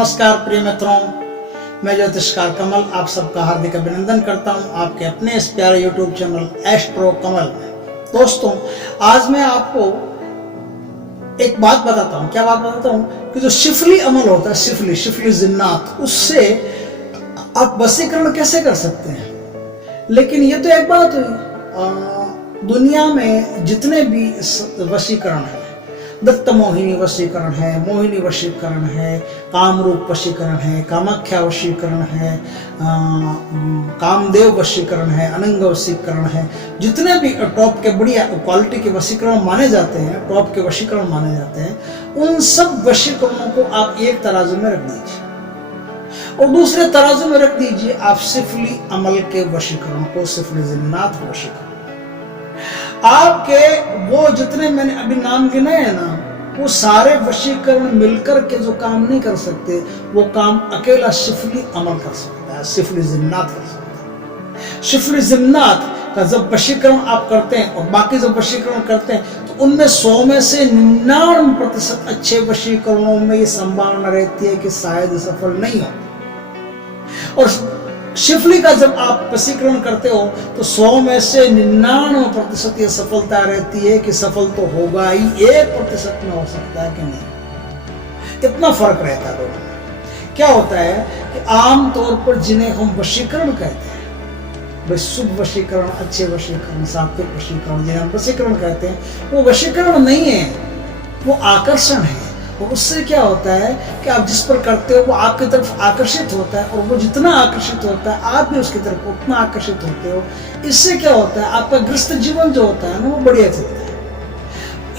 नमस्कार प्रिय मित्रों, मैं ज्योतिषकार कमल आप सबका हार्दिक अभिनंदन करता हूं आपके अपने इस प्यारे यूट्यूब चैनल एस्ट्रो कमल में। दोस्तों, आज मैं आपको एक बात बताता हूं। क्या बात बताता हूं कि जो शिफली अमल होता है, शिफली जिन्नात, उससे आप वशीकरण कैसे कर सकते हैं। लेकिन ये तो एक बात हुई, दुनिया में जितने भी वशीकरण है, दत्त मोहिनी वशीकरण है, मोहिनी वशीकरण है, कामरूप वशीकरण है, कामाख्या वशीकरण है, कामदेव वशीकरण है, अनंग वशीकरण है, जितने भी टॉप के बढ़िया क्वालिटी के वशीकरण माने जाते हैं, टॉप के वशीकरण माने जाते हैं, उन सब वशीकरणों को आप एक तराजू में रख दीजिए और दूसरे तराजू में रख दीजिए आप शिफली अमल के वशीकरण को, शिफली जिन्नात वशीकरण। आपके वो जितने मैंने अभी नाम गिने हैं ना, वो सारे वशीकरण मिलकर के जो काम नहीं कर सकते, वो काम अकेला शिफली अमल कर सकता है, शिफली जिन्नात कर सकता है। शिफली जिन्नात का जब वशीकरण आप करते हैं और बाकी जब वशीकरण करते हैं, तो उनमें 100 में से 99% अच्छे वशीकरणों में ये संभावना रहती है कि शायद सफल नहीं हो। और शिफली का जब आप वशीकरण करते हो तो 100 में से 99% ये सफलता रहती है कि सफल तो होगा ही, 1% में हो सकता है कि नहीं। इतना फर्क रहता है दोनों में। क्या होता है कि आमतौर पर जिन्हें हम वशीकरण कहते हैं, भाई शुभ वशीकरण, अच्छे वशीकरण, सात्विक वशीकरण, जिन्हें हम वशीकरण कहते हैं, वो वशीकरण नहीं है, वो आकर्षण है। और उससे क्या होता है कि आप जिस पर करते हो वो आपकी तरफ आकर्षित होता है, और वो जितना आकर्षित होता है आप भी उसकी तरफ उतना आकर्षित होते हो। इससे क्या होता है, आपका गृहस्थ जीवन जो होता है ना, वो बढ़िया चलता है।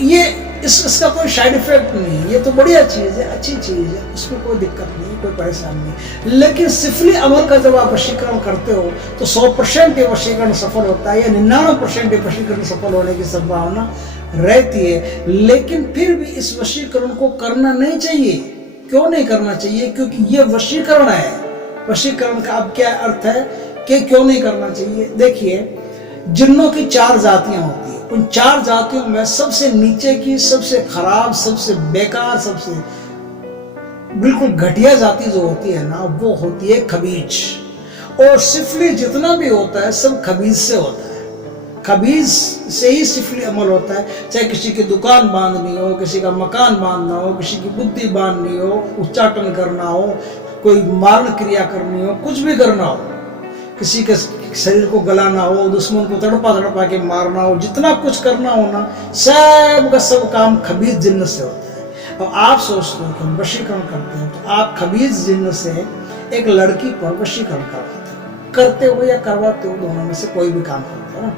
ये इसका कोई साइड इफेक्ट नहीं है, ये तो बढ़िया चीज़ है, अच्छी चीज़ है, उसमें कोई दिक्कत नहीं, कोई परेशानी नहीं। लेकिन शिफली अमल का जब आप वशीकरण करते हो तो 100% ये वशीकरण सफल होता है या 99% ये वशीकरण सफल होने की संभावना रहती है। लेकिन फिर भी इस वशीकरण को करना नहीं चाहिए। क्यों नहीं करना चाहिए? क्योंकि ये वशीकरण है। वशीकरण का अब क्या अर्थ है कि क्यों नहीं करना चाहिए? देखिए, जिन्नों की 4 जातियां होती है, उन 4 जातियों में सबसे नीचे की, सबसे खराब, सबसे बेकार, सबसे बिल्कुल घटिया जाति जो होती है ना, वो होती है खबीज। और शिफली जितना भी होता है सब खबीज से होता है। खबीज से ही शिफली अमल होता है। चाहे किसी की दुकान बांधनी हो, किसी का मकान बांधना हो, किसी की बुद्धि बांधनी हो, उच्चाटन करना हो, कोई मारण क्रिया करनी हो, कुछ भी करना हो, किसी के शरीर को गलाना हो, दुश्मन को तड़पा तड़पा के मारना हो, जितना कुछ करना हो ना, सब का सब काम खबीज जिन्न से होता है। और आप सोचते हो कि हम वशीकरण करते हैं, तो आप खबीज जिन्न से एक लड़की पर वशीकरण करते हो या करवाते हो, दोनों में से कोई भी काम करते हो ना,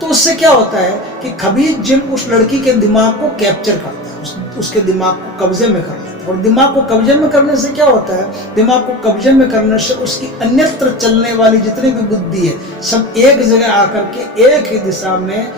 तो उससे क्या होता है कि खबीज जिन उस लड़की के दिमाग को कैप्चर करता है, उसके दिमाग को कब्जे में कर लेता है। और दिमाग को कब्जे में करने से क्या होता है, दिमाग को कब्जे में करने से उसकी अन्यत्र चलने वाली जितनी भी बुद्धि है, सब एक जगह आकर के एक ही दिशा में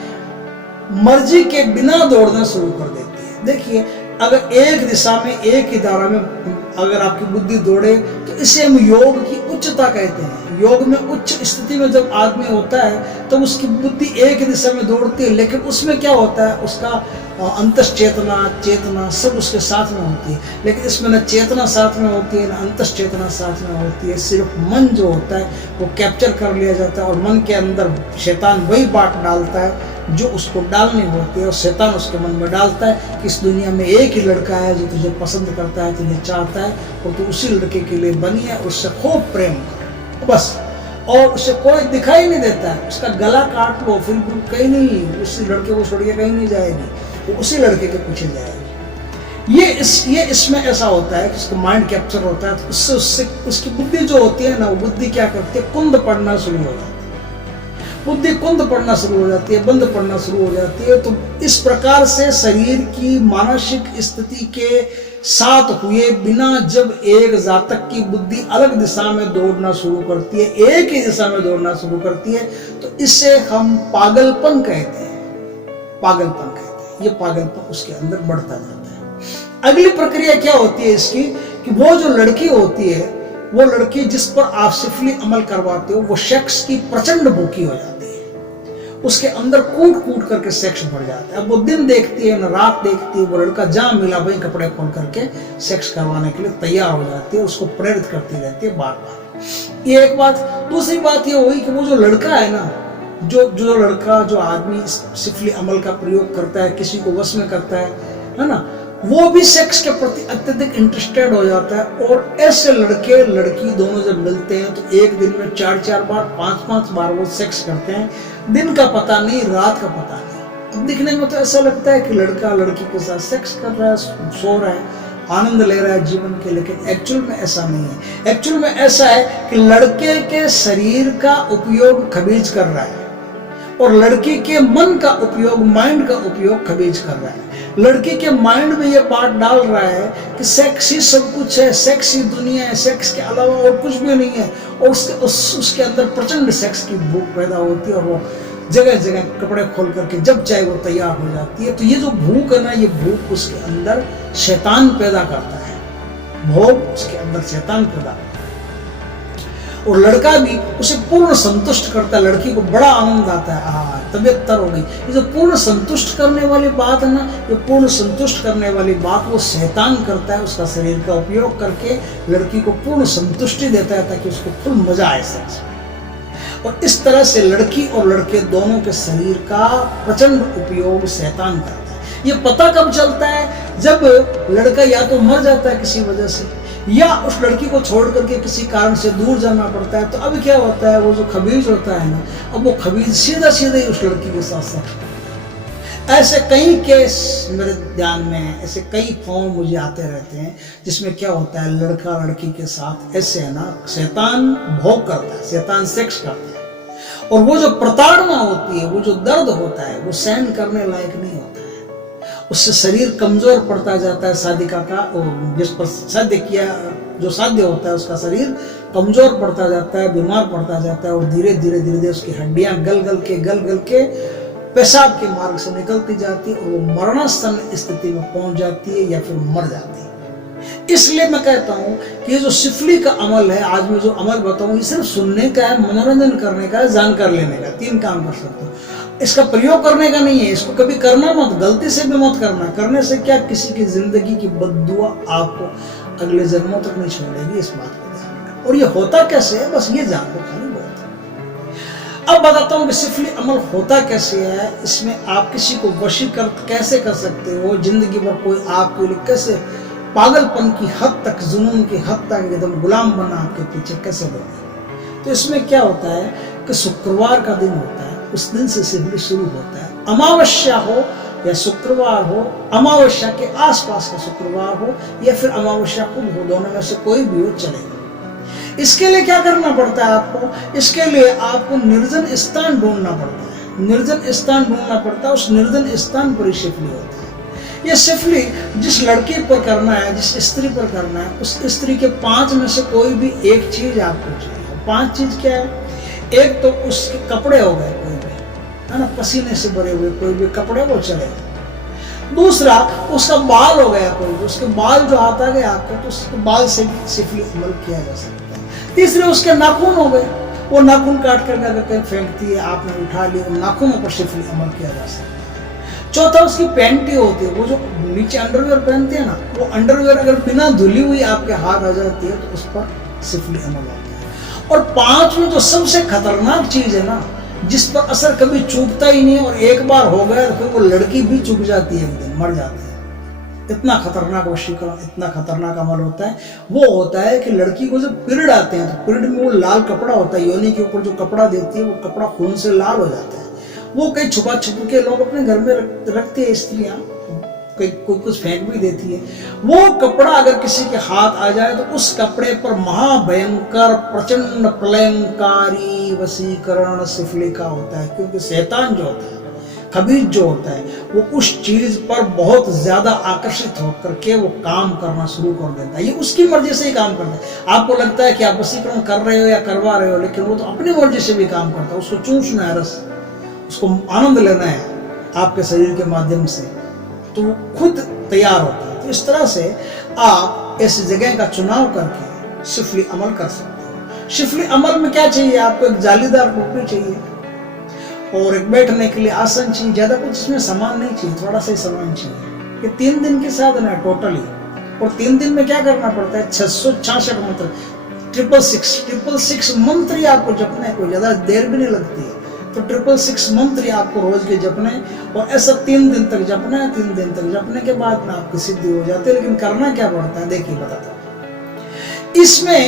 मर्जी के बिना दौड़ना शुरू कर देती है। देखिए, अगर एक दिशा में, एक ही धारा में अगर आपकी बुद्धि दौड़े, तो इसे हम योग की उच्चता कहते हैं। योग में उच्च स्थिति में जब आदमी होता है तो उसकी बुद्धि एक दिशा में दौड़ती है, लेकिन उसमें क्या होता है, उसका अंतश्चेतना, चेतना सब उसके साथ में होती है। लेकिन इसमें न चेतना साथ में होती है, न अंतश्चेतना साथ में होती है। सिर्फ मन जो होता है वो कैप्चर कर लिया जाता है, और मन के अंदर शैतान वही बात डालता है जो उसको डालनी होती है, और शैतान उसके मन में डालता है कि इस दुनिया में एक ही लड़का है जो तुझे पसंद करता है, तुझे चाहता है, और तू उसी लड़के के लिए बनी है, उससे खूब प्रेम कर बस। और उसे कोई दिखाई नहीं देता है, उसका गला काट लो फिर भी कहीं नहीं, उसी लड़के को छोड़ के कहीं नहीं जाएगी, वो उसी लड़के के पीछे जाएगी। ये इसमें ऐसा होता है कि उसका माइंड कैप्चर होता है, तो उससे उसकी बुद्धि जो होती है ना, वो बुद्धि क्या करती है, कुंद पड़ना शुरू हो जाती है। बुद्धि कुंद पड़ना शुरू हो जाती है, बंद पड़ना शुरू हो जाती है। तो इस प्रकार से शरीर की मानसिक स्थिति के साथ हुए बिना जब एक जातक की बुद्धि अलग दिशा में दौड़ना शुरू करती है, एक ही दिशा में दौड़ना शुरू करती है, तो इसे हम पागलपन कहते हैं। पागलपन कहते हैं। ये पागलपन उसके अंदर बढ़ता जाता है। अगली प्रक्रिया क्या होती है इसकी, कि वो जो लड़की होती है, वो लड़की जिस पर आप शिफली अमल करवाते हो, वो सेक्स की प्रचंड भूखी हो जाती है। उसके अंदर कूट कूट करके सेक्स बढ़ जाता है। अब वो दिन देखती है न रात देखती है, वो लड़का जहाँ मिला वही कपड़े खोल करके सेक्स करवाने के लिए तैयार हो जाती है, उसको प्रेरित करती रहती है बार बार। ये एक बात। दूसरी बात ये हुई कि वो जो लड़का है ना, जो लड़का, जो आदमी सिफली अमल का प्रयोग करता है, किसी को वश में करता है ना, वो भी सेक्स के प्रति अत्यधिक इंटरेस्टेड हो जाता है। और ऐसे लड़के लड़की दोनों जब मिलते हैं तो एक दिन में 4-4 बार 5-5 बार वो सेक्स करते हैं। दिन का पता नहीं, रात का पता नहीं। अब दिखने में तो ऐसा लगता है कि लड़का लड़की के साथ सेक्स कर रहा है, सो रहा है, आनंद ले रहा है जीवन के, लेकिन एक्चुअल में ऐसा नहीं है। एक्चुअल में ऐसा है कि लड़के के शरीर का उपयोग खबीज कर रहा है और लड़की के मन का उपयोग, माइंड का उपयोग खबीज कर रहा है। लड़की के माइंड में ये बात डाल रहा है कि सेक्स ही सब कुछ है, सेक्स ही दुनिया है, सेक्स के अलावा और कुछ भी नहीं है। और उसके अंदर प्रचंड सेक्स की भूख पैदा होती है और वो जगह जगह कपड़े खोल करके जब चाहे वो तैयार हो जाती है। तो ये जो भूख है ना, ये भूख उसके अंदर शैतान पैदा करता है, भोग उसके अंदर शैतान पैदा करता है। और लड़का भी उसे पूर्ण संतुष्ट करता है, लड़की को बड़ा आनंद आता है, तबीयत तर हो गई। ये जो पूर्ण संतुष्ट करने वाली बात है ना, ये पूर्ण संतुष्ट करने वाली बात वो शैतान करता है, उसका शरीर का उपयोग करके लड़की को पूर्ण संतुष्टि देता है ताकि उसको फुल मजा आए सेक्स में। और इस तरह से लड़की और लड़के दोनों के शरीर का प्रचंड उपयोग शैतान करता है। ये पता कब चलता है? जब लड़का या तो मर जाता है किसी वजह से, या उस लड़की को छोड़ करके किसी कारण से दूर जाना पड़ता है। तो अब क्या होता है, वो जो खबीज होता है ना, अब वो खबीज सीधा सीधा ही उस लड़की के साथ साथ। ऐसे कई केस मेरे ध्यान में है, ऐसे कई फॉर्म मुझे आते रहते हैं जिसमें क्या होता है, लड़का लड़की के साथ ऐसे है ना, शैतान भोग करता है, शैतान सेक्स करता है। और वो जो प्रताड़ना होती है, वो जो दर्द होता है, वो सहन करने लायक नहीं होता है। उससे शरीर कमजोर पड़ता जाता है, साधिका का, और जिस पर साध्य किया, जो साध्य होता है उसका शरीर कमजोर पड़ता जाता है, बीमार पड़ता जाता है। और धीरे धीरे धीरे धीरे उसकी हड्डियां गल गल के पेशाब के मार्ग से निकलती जाती है और वो मरणासन स्थिति में पहुंच जाती है या फिर मर जाती है। इसलिए मैं कहता हूं कि ये जो सिफली का अमल है, आज मैं जो अमल बताऊं, ये सिर्फ सुनने का है, मनोरंजन करने का है, जानकार लेने का। 3 काम कर सकते हो। इसका प्रयोग करने का नहीं है, इसको कभी करना मत, गलती से भी मत करना। करने से क्या, किसी की जिंदगी की बद्दुआ आपको अगले जन्मों तक नहीं छोड़ेगी, इस बात को ध्यान रखना। और ये होता कैसे है, बस ये जान लो खाली, बहुत है। अब बताता हूँ कि सिफली अमल होता कैसे है। इसमें आप किसी को वशीकृत कैसे कर सकते हो, जिंदगी भर कोई आपके लिए कैसे पागलपन की हद तक, जुनून की हद तक एकदम गुलाम बना आपके पीछे कैसे बढ़े। तो इसमें क्या होता है कि शुक्रवार का दिन होता है, उस दिन से सिफली शुरू होता है। अमावस्या हो या शुक्रवार हो, अमावस्या के आसपास का शुक्रवार हो या फिर अमावस्या खुद हो, दोनों में से कोई भी हो चलेगा। इसके लिए क्या करना पड़ता है आपको? इसके लिए आपको निर्जन स्थान ढूंढना पड़ता है, निर्जन स्थान ढूंढना पड़ता है। उस निर्जन स्थान पर ही सिफली होता है। ये सिफली जिस लड़की पर करना है, जिस स्त्री पर करना है, उस स्त्री के 5 में से कोई भी एक चीज आपको चाहिए। 5 चीज क्या है? एक तो उसके कपड़े हो गए, कोई भी है ना, पसीने से भरे हुए कोई भी कपड़े, वो चलेगा। दूसरा, उसका बाल हो गया, कोई भी उसके बाल जो आता गया आपको, तो उसके बाल से भी सिफली अमल किया जा सकता है। तीसरे, उसके नाखून हो गए, वो नाखून काट कर अगर कहीं फेंकती है, आपने उठा लिया, उन नाखूनों पर सिफली अमल किया जा सकता है। चौथा, उसकी पैंटी होती है, वो जो नीचे अंडरवेयर पहनते हैं ना, वो अंडरवेयर अगर बिना धुली हुई आपके हाथ आ जाती है तो उस पर सिफली अमल होता है। और 5वीं जो सबसे खतरनाक चीज है ना, जिस पर असर कभी चूकता ही नहीं, और एक बार हो गया तो फिर वो लड़की भी चूक जाती है, एक दिन मर जाती है। इतना खतरनाक वशीकरण, इतना खतरनाक अमल होता है। वो होता है कि लड़की को जब पीरियड आते हैं तो पीरियड में वो लाल कपड़ा होता है, योनि के ऊपर जो कपड़ा देती है वो कपड़ा खून से लाल हो जाता है। वो कहीं छुपा छुप के लोग अपने घर में रखते हैं, स्त्रियां कोई कुछ फेंक भी देती है। वो कपड़ा अगर किसी के हाथ आ जाए तो उस कपड़े पर महाभयंकर प्रचंड प्रलयंकारी वशीकरण सिफली का होता है, क्योंकि शैतान जो होता है, खबीज जो होता है, वो उस चीज पर बहुत ज्यादा आकर्षित होकर के वो काम करना शुरू कर देता है। ये उसकी मर्जी से ही काम करता है। आपको लगता है कि आप वशीकरण कर रहे हो या करवा रहे हो, लेकिन वो तो अपनी मर्जी से भी काम करता है। उसको चूसना है रस, उसको आनंद लेना है आपके शरीर के माध्यम से, तो वो खुद तैयार होता है। तो इस तरह से आप ऐसी जगह का चुनाव करके सिफली अमल कर सकते हो। सिफली अमल में क्या चाहिए आपको? एक जालीदार टोकरी चाहिए, और एक बैठने के लिए आसन चाहिए, ज्यादा कुछ इसमें सामान नहीं चाहिए, थोड़ा सा ही सामान चाहिए। ये 3 दिन की साधना है टोटली। और 3 दिन में क्या करना पड़ता है? 666 मंत्र, 666 मंत्र ही आपको जपना है, कोई ज्यादा देर भी नहीं लगती है। तो 666 मंत्र ही आपको रोज के जपने, और ऐसा 3 दिन तक जपना है। 3 दिन तक जपने के बाद में आपकी सिद्धि हो जाती है। लेकिन करना क्या पड़ता है, देखिए बताता हूं। इसमें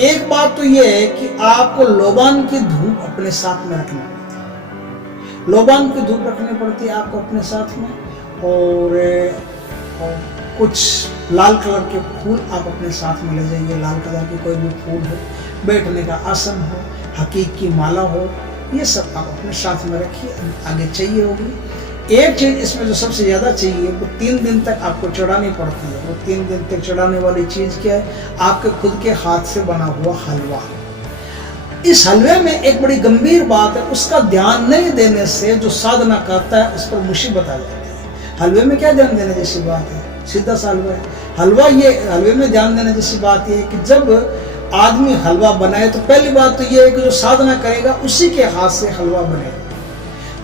एक बात तो यह है कि आपको लोबान की धूप अपने साथ में रखनी पड़ती है। लोबान की धूप रखनी पड़ती है आपको अपने साथ में, और कुछ लाल कलर के फूल आप अपने साथ में ले जाइए। लाल कलर के कोई भी फूल हो, बैठने का आसन हो, हकीक की माला हो, ये सब आप अपने साथ में रखिए। आगे चाहिए होगी एक चीज इसमें जो सबसे ज्यादा चाहिए, वो 3 दिन तक आपको चढ़ानी पड़ती है। वो 3 दिन तक चढ़ाने वाली चीज क्या है? आपके खुद के हाथ से बना हुआ हलवा। इस हलवे में एक बड़ी गंभीर बात है, उसका ध्यान नहीं देने से जो साधना करता है उस पर मुसीबत आ जाती है। हलवे में क्या ध्यान देने जैसी बात है? सीधा सा हलवा है। हलवा, ये हलवे में ध्यान देने जैसी बात यह है कि जब आदमी हलवा बनाए तो पहली बात तो यह है कि जो साधना करेगा उसी के हाथ से हलवा बनेगा।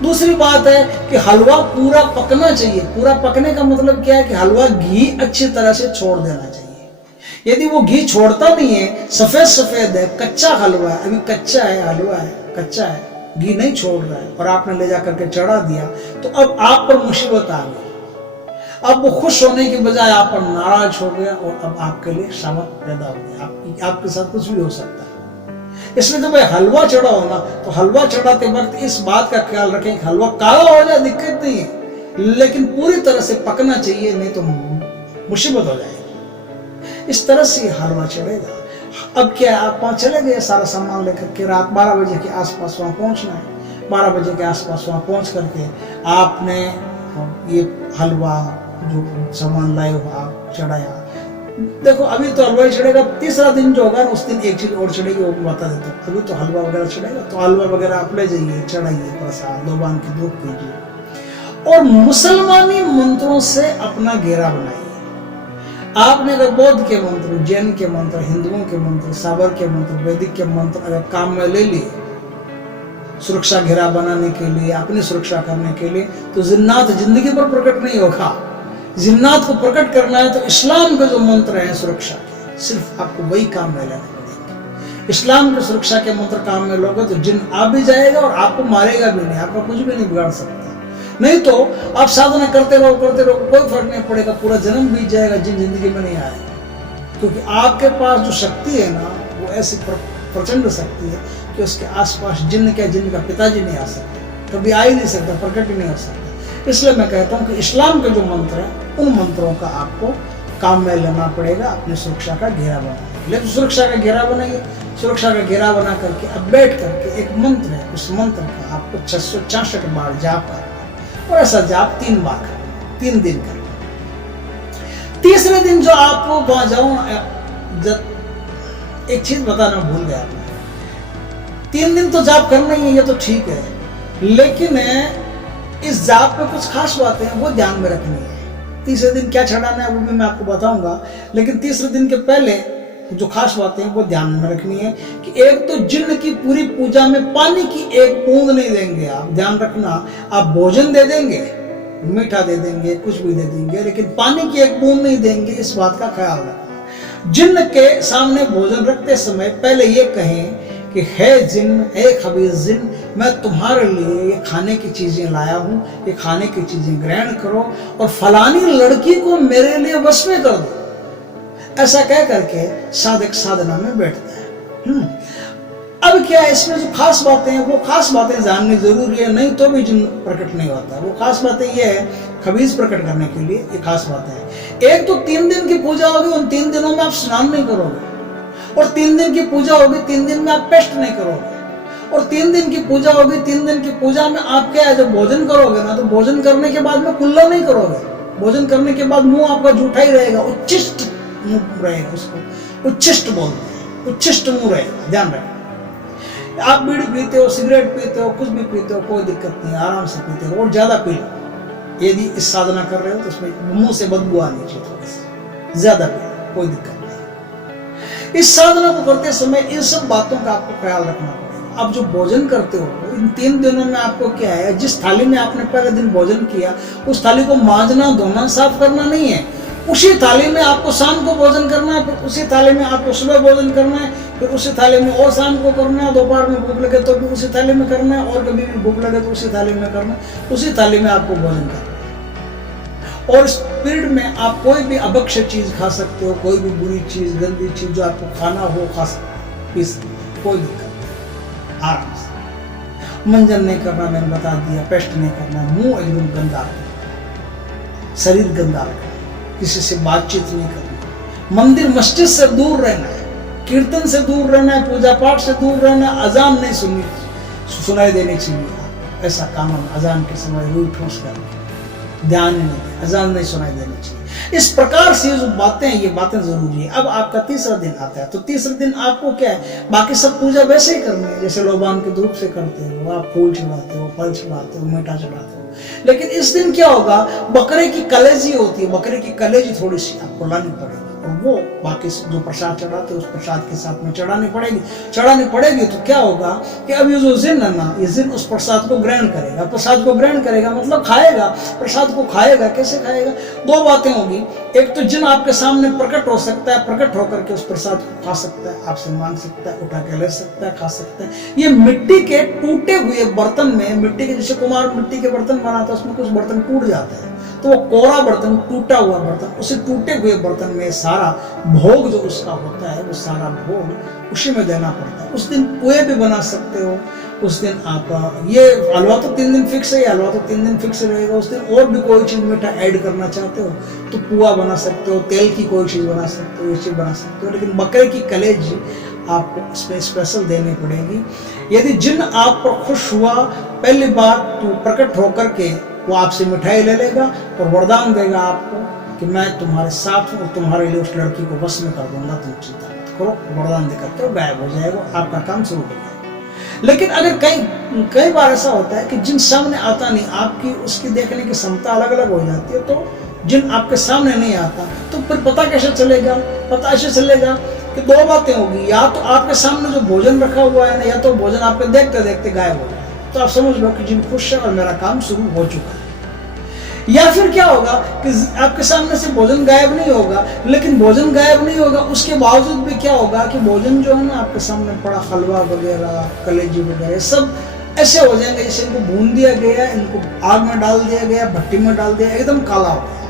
दूसरी बात है कि हलवा पूरा पकना चाहिए। पूरा पकने का मतलब क्या है? कि हलवा घी अच्छी तरह से छोड़ देना चाहिए। यदि वो घी छोड़ता नहीं है, सफेद सफेद है, कच्चा हलवा है, अभी कच्चा है, हलवा है, कच्चा है, घी नहीं छोड़ रहा है, और आपने ले जाकर के चढ़ा दिया, तो अब आप पर मुसीबत आ गई। अब वो खुश होने की बजाय आप पर नाराज हो गया, और अब आपके लिए सामत पैदा हो गया। आपके साथ कुछ भी हो सकता है। इसलिए जब हलवा चढ़ाओ ना, तो हलवा चढ़ाते वक्त इस बात का ख्याल रखें कि हलवा काला हो जाए दिक्कत नहीं है, लेकिन पूरी तरह से पकना चाहिए, नहीं तो मुसीबत हो जाएगी। इस तरह से हलवा चढ़ेगा। अब क्या, आप वहां चले गए सारा सामान लेकर के, रात 12 बजे के आसपास वहां पहुंचना है। 12 बजे के आसपास वहां पहुंच करके आपने ये हलवा जो सामान लाए हो आप चढ़ाया। देखो अभी तो हलवा ही चढ़ेगा, तीसरा दिन जो होगा ना उस दिन एक चीज और चढ़ेगी, वो बता देता हूँ। अभी तो हलवा वगैरह चढ़ेगा, तो हलवा वगैरह आप ले जाइए, चढ़ाइए, प्रसाद लोबान की धूप कीजिए, और मुसलमानी मंत्रों से अपना घेरा बनाइए। आपने अगर बौद्ध के मंत्र, जैन के मंत्र, हिंदुओं के मंत्र, साबर के मंत्र, वैदिक के मंत्र अगर काम में ले लिए सुरक्षा घेरा बनाने के लिए, अपनी सुरक्षा करने के लिए, तो जिन्नात जिंदगी पर प्रकट नहीं होगा। जिन्नात को प्रकट करना है तो इस्लाम के जो मंत्र हैं सुरक्षा के, सिर्फ आपको वही काम में लेने पड़ेंगे। इस्लाम की सुरक्षा के मंत्र काम में लोगे तो जिन आ भी जाएगा और आपको मारेगा भी नहीं, आपका कुछ भी नहीं बिगाड़ सकता। नहीं तो आप साधना करते रहो, कोई फर्क नहीं पड़ेगा, पूरा जन्म बीत जाएगा, जिन जिंदगी में नहीं आएगा। क्योंकि आपके पास जो शक्ति है ना, वो ऐसी प्रचंड शक्ति है कि उसके आसपास जिन्न का पिताजी नहीं आ सकता, कभी आ ही नहीं सकता, प्रकट ही नहीं हो सकता। इसलिए मैं कहता हूँ कि इस्लाम के जो मंत्र हैं, उन मंत्रों का आपको काम में लेना पड़ेगा, अपनी सुरक्षा का घेरा बनाइए। लेकिन सुरक्षा का घेरा बनाइए, सुरक्षा का घेरा बना करके अब बैठ करके एक मंत्र है, उस मंत्र का आपको 666 बार जाप करना, और ऐसा जाप 3 बार करना, 3 दिन करना। तीसरे दिन जो आप वहां जाओ, जब एक चीज बताना भूल गया मैं, 3 दिन तो जाप करना ही है, ये तो ठीक है, लेकिन इस जाप में कुछ खास बातें हैं, वो ध्यान में रखनी है। तीसरे दिन क्या चढ़ाना है वो भी मैं आपको बताऊंगा, लेकिन तीसरे दिन के पहले जो खास बातें हैं वो ध्यान में रखनी है कि एक तो जिन्न की पूरी पूजा में पानी की एक बूंद नहीं देंगे आप, ध्यान रखना। आप भोजन दे देंगे, मीठा दे देंगे, कुछ भी दे देंगे, लेकिन पानी की एक बूंद नहीं देंगे, इस बात का ख्याल रखना। जिन्न के सामने भोजन रखते समय पहले ये कहें कि है जिन्न, है खबीस जिन्न, मैं तुम्हारे लिए ये खाने की चीजें लाया हूं, ये खाने की चीजें ग्रहण करो, और फलानी लड़की को मेरे लिए वश में कर दो। ऐसा कह करके साधक साधना में बैठता है। अब क्या है, इसमें जो खास बातें हैं वो खास बातें जाननी जरूरी है, नहीं तो भी जिन्न प्रकट नहीं होता। वो खास बातें ये है, खबीस प्रकट करने के लिए ये खास बातें हैं। एक तो 3 दिन की पूजा होगी, उन 3 दिनों में आप स्नान नहीं करोगे, और 3 दिन की पूजा होगी, 3 दिन में आप पेस्ट नहीं करोगे, और 3 दिन की पूजा होगी, 3 दिन की पूजा में आप क्या है, जब भोजन करोगे ना, तो भोजन करने के बाद में कुल्ला नहीं करोगे। भोजन करने के बाद मुंह आपका जूठा ही रहेगा, उच्छिष्ट मुंह रहेगा, उसको उच्छिष्ट बोलते हैं, उच्छिष्ट मुंह रहेगा, ध्यान रखना। आप बीड़ी पीते हो, सिगरेट पीते हो, कुछ भी पीते हो, कोई दिक्कत नहीं, आराम से पीते हो, और ज्यादा पी लो। यदि इस साधना कर रहे हो तो उसमें मुंह से बदबू आनी चाहिए, थोड़ी सी ज्यादा पी लो, कोई दिक्कत नहीं। इस साधना को करते समय इन सब बातों का आपको ख्याल रखना पड़ेगा। अब जो भोजन करते हो इन 3 दिनों में आपको क्या है, जिस थाली में आपने पहले दिन भोजन किया उस थाली को मांजना, धोना, साफ करना नहीं है। उसी थाली में आपको शाम को भोजन करना है, फिर उसी थाली में आपको सुबह भोजन करना है, फिर उसी थाली में और शाम को करना है, दोपहर में भूख लगे तो भी उसी थाली में करना है, और कभी भी भूख लगे तो उसी थाली में करना है, उसी थाली में आपको भोजन करना है। और इस पीरियड में आप कोई भी अभक्ष्य चीज खा सकते हो, कोई भी बुरी चीज, गंदी चीज जो आपको खाना हो खा सकते, पी सकते, कोई दिक्कत नहीं, आराम से। मंजन नहीं करना, मैंने बता दिया, पेस्ट नहीं करना, मुंह एकदम गंदा रखना, शरीर गंदा रखना, किसी से बातचीत नहीं करनी, मंदिर मस्जिद से दूर रहना है, कीर्तन से दूर रहना है, पूजा पाठ से दूर रहना है, अजान नहीं सुनाई देनी चाहिए। ऐसा कानून, अजान के समय रूई ठोस करके ध्यान नहीं देना, अजान नहीं सुनाई देनी चाहिए। इस प्रकार से जो बातें हैं, ये बातें जरूरी है। अब आपका तीसरा दिन आता है, तो तीसरे दिन आपको क्या है, बाकी सब पूजा वैसे ही करनी है जैसे लोबान के धूप से करते हो, आप फूल चढ़ाते हो, फल चढ़ाते हो, मीठा चढ़ाते हो। लेकिन इस दिन क्या होगा, बकरे की कलेजी होती है, बकरे की कलेजी थोड़ी सी आपको लानी पड़ेगी, और वो बाकी जो प्रसाद चढ़ाते हैं उस प्रसाद के साथ में चढ़ानी पड़ेगी। तो क्या होगा कि अब ये जो जिन है ना, ये जिन उस प्रसाद को ग्रहण करेगा, प्रसाद को ग्रहण करेगा मतलब खाएगा, प्रसाद को खाएगा। कैसे खाएगा, 2 बातें होगी। एक तो जिन आपके सामने प्रकट हो सकता है, प्रकट होकर के उस प्रसाद को खा सकता है, आपसे मांग सकता है, उठा के ले सकता है, खा सकता है। ये मिट्टी के टूटे हुए बर्तन में, मिट्टी के जैसे कुम्हार मिट्टी के बर्तन बनाता है, उसमें कुछ बर्तन टूट जाते हैं, तो वो कोरा बर्तन, टूटा हुआ बर्तन, उसे टूटे हुए बर्तन में सारा भोग जो उसका होता है, वो सारा भोग उसी में देना पड़ता है। उस दिन पुए भी बना सकते हो, उस दिन आप ये हलवा तो 3 दिन फिक्स है, हलवा तो 3 दिन फिक्स रहेगा। उस दिन और भी कोई चीज मीठा ऐड करना चाहते हो तो पुआ बना सकते हो, तेल की कोई चीज बना सकते हो, ये चीज बना सकते हो। लेकिन बकरे की कलेजी आपको इसमें स्पेशल देनी पड़ेगी। यदि जिन आप पर खुश हुआ, पहली बार तो प्रकट होकर के वो आपसे मिठाई ले लेगा और वरदान देगा आपको कि मैं तुम्हारे साथ हूँ और तुम्हारे लिए उस लड़की को वश में कर दूंगा, तुम चिंता मत करो। वरदान देकर के गायब हो जाएगा, आपका काम शुरू हो जाएगा। लेकिन अगर कई बार ऐसा होता है कि जिन सामने आता नहीं, आपकी उसकी देखने की क्षमता अलग अलग हो जाती है, तो जिन आपके सामने नहीं आता, तो फिर पता कैसे चलेगा? पता ऐसे चलेगा कि 2 बातें होगी, या तो आपके सामने जो भोजन रखा हुआ है ना, या तो भोजन आपके देखते देखते गायब हो जाए, तो आप समझ लो कि जिन खुश है और मेरा काम शुरू हो चुका है। या फिर क्या होगा कि आपके सामने से भोजन गायब नहीं होगा, लेकिन भोजन गायब नहीं होगा उसके बावजूद भी क्या होगा कि भोजन जो है ना आपके सामने पड़ा, हलवा वगैरह, कलेजी वगैरह, सब ऐसे हो जाएंगे जैसे इनको भून दिया गया, इनको आग में डाल दिया गया, भट्टी में डाल दिया, एकदम काला हो गया।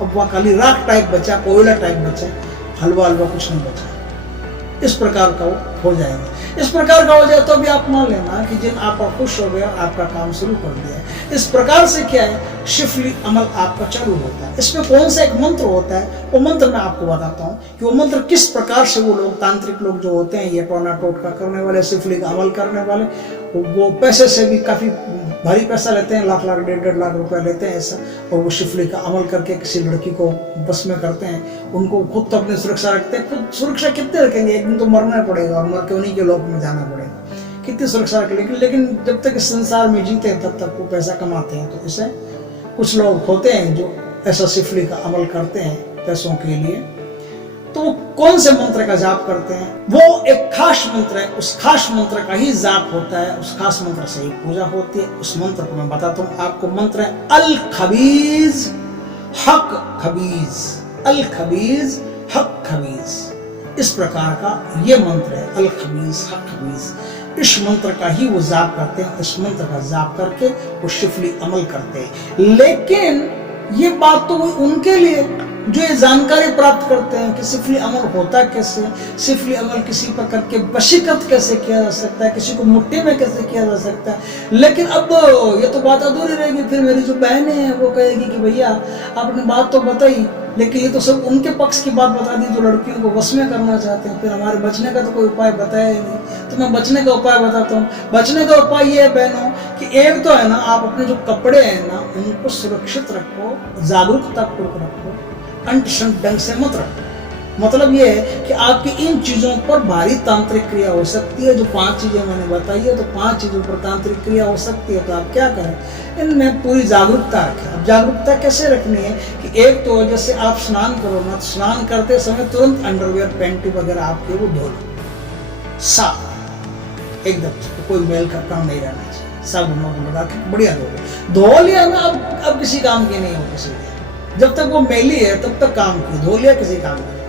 अब वह खाली राख टाइप बचा, कोयला टाइप बचा, हलवा कुछ नहीं बचा। इस प्रकार का वो हो जाएगा। इस प्रकार का हो जाए तो भी आप मान लेना कि जिन आप खुश हो गए, आपका काम शुरू कर दिया है। इस प्रकार से क्या है, शिफली अमल आपका चालू होता है। इसमें कौन सा एक मंत्र होता है, वो मंत्र मैं आपको बताता हूँ कि वो मंत्र किस प्रकार से वो लोग, तांत्रिक लोग जो होते हैं, ये टोना टोटका करने वाले, शिफली का अमल करने वाले, वो पैसे से भी काफी भारी पैसा लेते हैं, लाख 1.5 लाख रुपए लेते हैं ऐसा, और वो शिफली का अमल करके किसी लड़की को बस में करते हैं। उनको खुद तो अपनी सुरक्षा रखते हैं, खुद सुरक्षा कितने रखेंगे, एक दिन तो मरना पड़ेगा और मर के उन्हीं के लोक में जाना पड़ेगा, कितनी सुरक्षा रखें। लेकिन जब तक इस संसार में जीते हैं तब तक वो पैसा कमाते हैं। तो इसे कुछ लोग होते हैं जो ऐसा शिफली का अमल करते हैं पैसों के लिए। तो वो कौन से मंत्र का जाप करते हैं, वो एक खास मंत्र है, उस खास मंत्र का ही जाप होता है, उस खास मंत्र से ही पूजा होती है। उस मंत्र को मैं बताता हूँ आपको। मंत्र है अल खबीज हक खबीज, अल खबीज हक खबीज। इस प्रकार का ये मंत्र है, अल खबीज हक खबीज। इस मंत्र का ही वो जाप करते हैं, इस मंत्र का जाप करके वो शिफली अमल करते हैं। लेकिन ये बात तो उनके लिए जो ये जानकारी प्राप्त करते हैं कि सिफली अमल होता कैसे, सिफली अमल किसी पर करके वशीकत कैसे किया जा सकता है, किसी को मुट्ठी में कैसे किया जा सकता है। लेकिन अब ये तो बात अधूरी रहेगी। फिर मेरी जो बहनें हैं वो कहेगी कि भैया आपने बात तो बताई, लेकिन ये तो सब उनके पक्ष की बात बता दी जो लड़कियों को वश में करना चाहते हैं, फिर हमारे बचने का तो कोई उपाय बताया ही नहीं। तो मैं बचने का उपाय बताता हूँ। बचने का उपाय ये है बहनों कि एक तो है ना, आप अपने जो कपड़े हैं ना उनको सुरक्षित रखो, जागरूकता पूर्वक रखो, अंट शंट ढंग से मत रखो। मतलब ये है कि आपकी इन चीजों पर भारी तांत्रिक क्रिया हो सकती है। जो 5 चीजें मैंने बताई है, तो 5 चीजों पर तांत्रिक क्रिया हो सकती है। तो आप क्या करें, इनमें पूरी जागरूकता रखें। अब जागरूकता कैसे रखनी है कि एक तो जैसे आप स्नान करो ना, तो स्नान करते समय तुरंत अंडरवियर पैंटी वगैरह आपके वो धो लो साफ। एकदम तो कोई मेल का काम नहीं रहना चाहिए, साबुन वाबुन लगा के बढ़िया धो लिया ना, अब किसी काम की नहीं हो किसी की, जब तक वो मैली है तब तक काम की, धो लिया किसी काम की।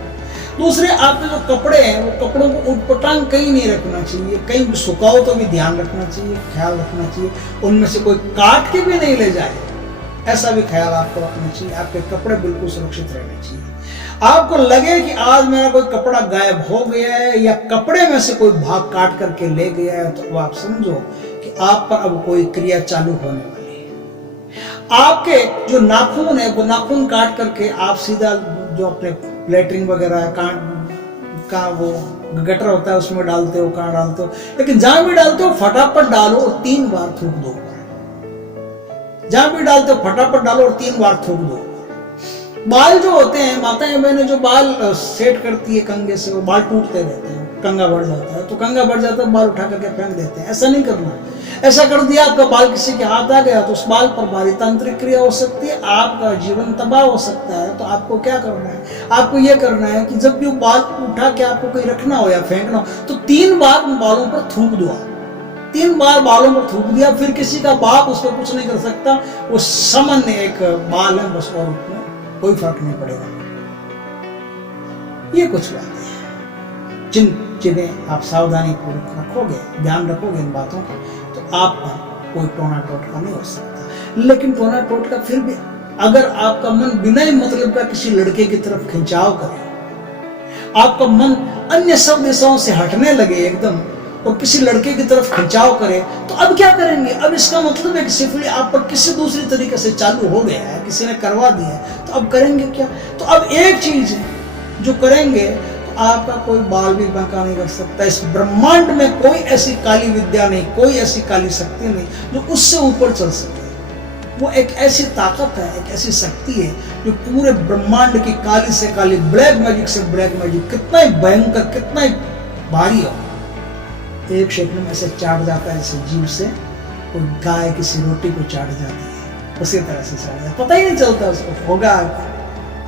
दूसरे आपके जो कपड़े हैं वो कपड़ों को उटपटांग कहीं नहीं रखना चाहिए, कहीं भी सुखाओ तो भी ध्यान रखना चाहिए, ख्याल रखना चाहिए, उनमें से कोई काट के भी नहीं ले जाए, ऐसा भी ख्याल आपको रखना चाहिए। आपके कपड़े बिल्कुल सुरक्षित रहने चाहिए। आपको लगे कि आज मेरा कोई कपड़ा गायब हो गया है या कपड़े में से कोई भाग काट करके ले गया है, तो आप समझो कि आप पर अब कोई क्रिया चालू होने वाली है। आपके जो नाखून है वो नाखून काट करके आप सीधा जो अपने लेटरिन वगैरह का वो गटर होता है उसमें डालते हो, कहाँ डालते हो, लेकिन जहां भी डालते हो फटाफट डालो और 3 बार थूक दो। जहां भी डालते हो फटाफट डालो और 3 बार थूक दो। बाल जो होते हैं, माताएं बहनें जो बाल सेट करती है कंघे से, वो बाल टूटते रहते हैं, कंघा बढ़ जाता है, तो कंघा बढ़ जाता है बाल उठा करके फेंक देते हैं। ऐसा नहीं करना। ऐसा कर दिया आपका बाल किसी के हाथ आ गया तो उस बाल पर भारी तांत्रिक क्रिया हो सकती है, आपका जीवन तबाह हो सकता है। तो आपको क्या करना है, आपको यह करना है कि जब भी बाल उठा के आपको कहीं रखना हो या फेंकना हो तो 3 बार उन बालों पर थूक दो। 3 बार बालों पर थूक दिया, फिर किसी का बाप उस पर कुछ नहीं कर सकता, वो सामान्य एक बाल है बस, और उसमें कोई फर्क नहीं पड़ेगा। ये कुछ बातें हैं जिन्हें आप सावधानी पूर्वक रखोगे, ध्यान रखोगे इन बातों का, तो आप पर कोई टोना टोटका नहीं हो सकता। लेकिन टोना टोटका फिर भी अगर आपका मन बिना ही मतलब का किसी लड़के की तरफ खिंचाव करे, आपका मन अन्य सब दिशाओं से हटने लगे एकदम और किसी लड़के की तरफ खिंचाव करे, तो अब क्या करेंगे? अब इसका मतलब है कि सिफली आप पर किसी दूसरी तरीके से चालू हो गया है, किसी ने करवा दिया है, तो अब करेंगे क्या? तो अब एक चीज है जो करेंगे, तो आपका कोई बाल भी बांका नहीं कर सकता। इस ब्रह्मांड में कोई ऐसी काली विद्या नहीं, कोई ऐसी काली शक्ति नहीं जो उससे ऊपर चल सके। वो एक ऐसी ताकत है, एक ऐसी शक्ति है जो पूरे ब्रह्मांड की काली से काली, ब्लैक मैजिक से ब्लैक मैजिक, कितना ही भयंकर, कितना ही भारी हो, एक सेकंड में से चाट जाता है, जैसे जीव से कोई गाय किसी रोटी को चाट जाती है, उसी तरह से चाट जाता है, पता ही नहीं चलता उसको। होगा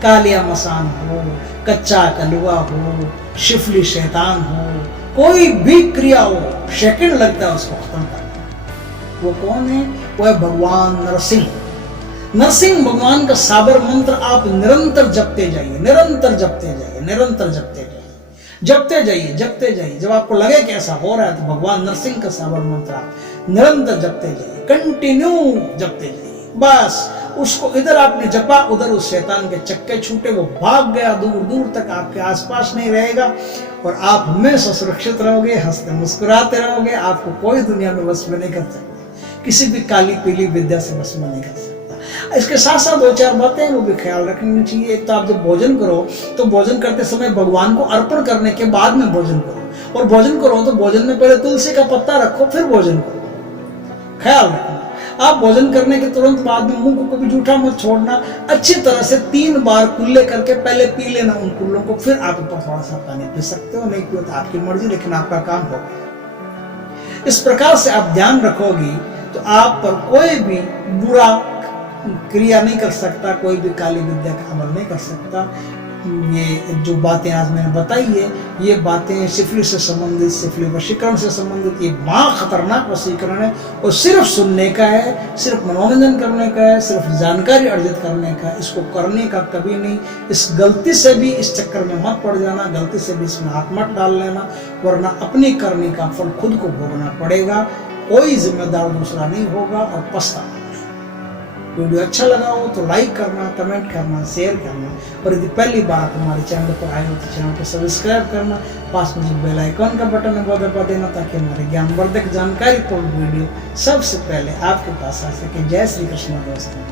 कालिया मसान हो, कच्चा कलुआ हो, शिफली शैतान हो, कोई भी क्रिया हो, सेकंड लगता है उसको खत्म करना। वो कौन है? वो है भगवान नरसिंह। नरसिंह भगवान का साबर मंत्र आप निरंतर जपते जाइए, निरंतर जपते जाइए, निरंतर जपते जाइए, जपते जाइए, जपते जाइए। जब आपको लगे कि ऐसा हो रहा है तो भगवान नरसिंह का साबर मंत्र आप निरंतर जपते जाइए, कंटिन्यू जपते जाइए। बस उसको इधर आपने जपा, उधर उस शैतान के चक्के छूटे, वो भाग गया, दूर दूर तक आपके आसपास नहीं रहेगा और आप हमेशा सुरक्षित रहोगे, हंसते मुस्कुराते रहोगे। आपको कोई दुनिया में वश में नहीं कर सकता, किसी भी काली पीली विद्या से वश में नहीं कर सकता। इसके साथ साथ 2-4 बातें वो भी ख्याल रखनी चाहिए। एक तो आप जब भोजन करो तो भोजन करते समय भगवान को अर्पण करने के बाद में भोजन करो, और भोजन करो तो भोजन में पहले तुलसी का पत्ता रखो फिर भोजन करो। ख्याल रखना, आप भोजन करने के तुरंत बाद में मुंह को कभी जूठा मत छोड़ना, अच्छी तरह से 3 बार कुल्ले करके पहले पी लेना उन कुल्लों को, फिर आप ऊपर थोड़ा सा पानी पी सकते हो, नहीं पियो तो आपकी मर्जी, लेकिन आपका काम होगा। इस प्रकार से आप ध्यान रखोगी तो आप पर कोई भी बुरा क्रिया नहीं कर सकता, कोई भी काली विद्या का अमल नहीं कर सकता। ये जो बातें आज मैंने बताई है, ये बातें सिफली से संबंधित, सिफली वशीकरण से संबंधित, ये बड़ा खतरनाक वशीकरण है और सिर्फ सुनने का है, सिर्फ मनोरंजन करने का है, सिर्फ जानकारी अर्जित करने का है। इसको करने का कभी नहीं, इस गलती से भी इस चक्कर में मत पड़ जाना, गलती से भी इसमें हाथ मत डाल लेना, वरना अपनी करने का फल खुद को भोगना पड़ेगा, कोई जिम्मेदार दूसरा नहीं होगा और पछताना। वीडियो अच्छा लगा हो तो लाइक करना, कमेंट करना, शेयर करना, और यदि पहली बार हमारे चैनल पर आए हो तो चैनल को सब्सक्राइब करना, पास में जो बेल आइकन का बटन है वो दबा देना, ताकि हमारे ज्ञानवर्धक जानकारी पूर्ण वीडियो सबसे पहले आपके पास आ सके। जय श्री कृष्ण दोस्तों।